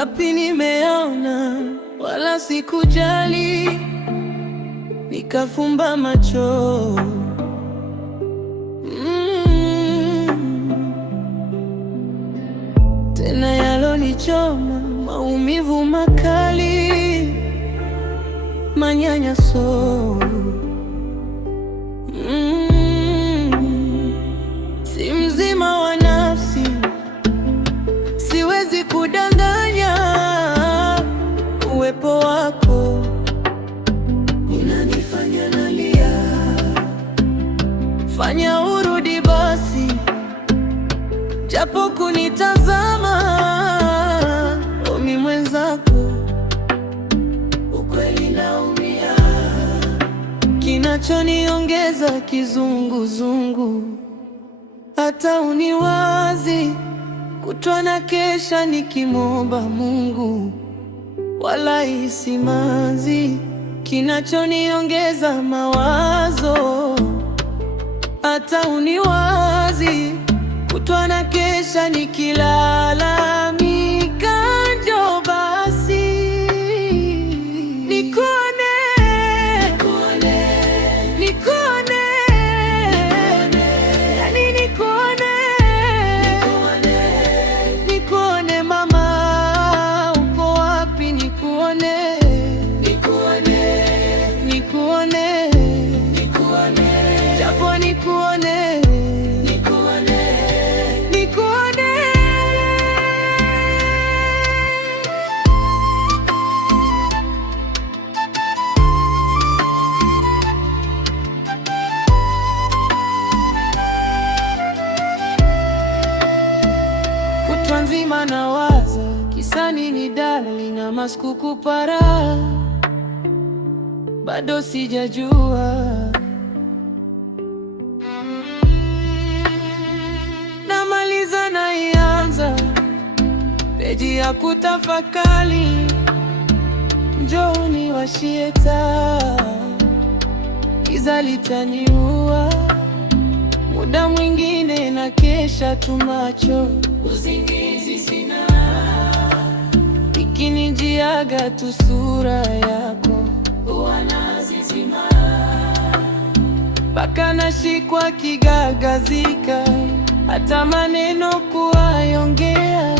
Mangapi nimeona wala sikujali, nikafumba macho. Tena yalonichoma, maumivu makali, manyanyaso. Si mzima wa nafsi, siwezi kudanganya. Uwepo wako unanifanya nalia. Fanya urudi basi, japo kunitazama. Omi mwenzako, ukweli naumia. Kinachoniongeza kizunguzungu, hata uniwazi. Kutwa na kesha nikimwomba Mungu, wala isimanzi. Kinachoniongeza mawazo, hata uniwazi. Kutwa na kesha nikilalamika. Njoo basi nikuone, nikuone, yani nikuone, nikuone mama, upo wapi? Nikuone, nikuone, nikuone, japo nikuone. Kutwa nzima nawaza, kisa nini dali na maskuku para. Bado sijajua, namaliza naianza peji ya kutafakali. Njoo niwashie taa, giza litaniua. Muda mwingine na kesha tu macho, usingizi sina. Ikinijiaga tu sura yako, wanazizima. Mpaka nashikwa kigagazika, hata maneno kuwayongea.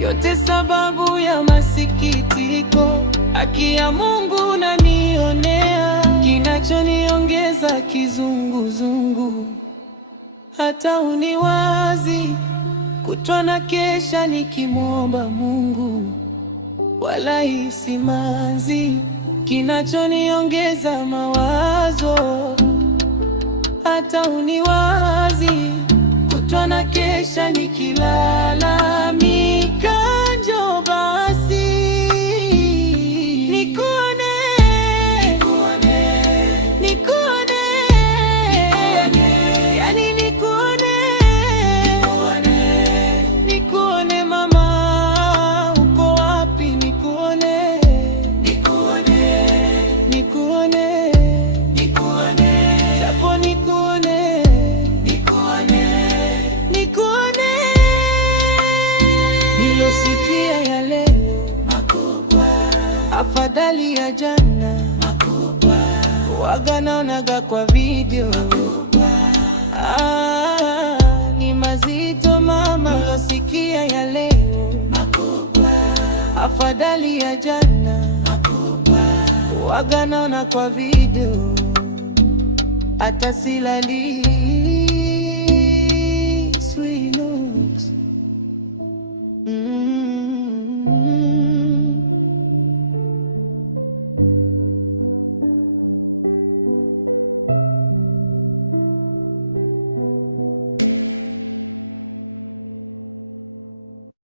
Yote sababu ya masikitiko, haki ya Mungu nanionea. Kinachoniongeza kizunguzungu, hata uniwazi. Kutwa na kesha nikimwomba Mungu, wala isimanzi. Kinachoniongeza mawazo, hata uniwazi. Kutwa na kesha nikilalamika. Njoo basi nikuone, nikuone, yani nikuone, nikuone mama, uko wapi? Nikuone, nikuone, japo nikuone, nikuone. Nilosikia ya leo makubwa, afadhali ya jana makubwa. Waga naonaga kwa video makubwa. Ni mazito mama. Nilosikia ya leo makubwa, afadhali ya jana makubwa. Waga naona kwa video, hata silali.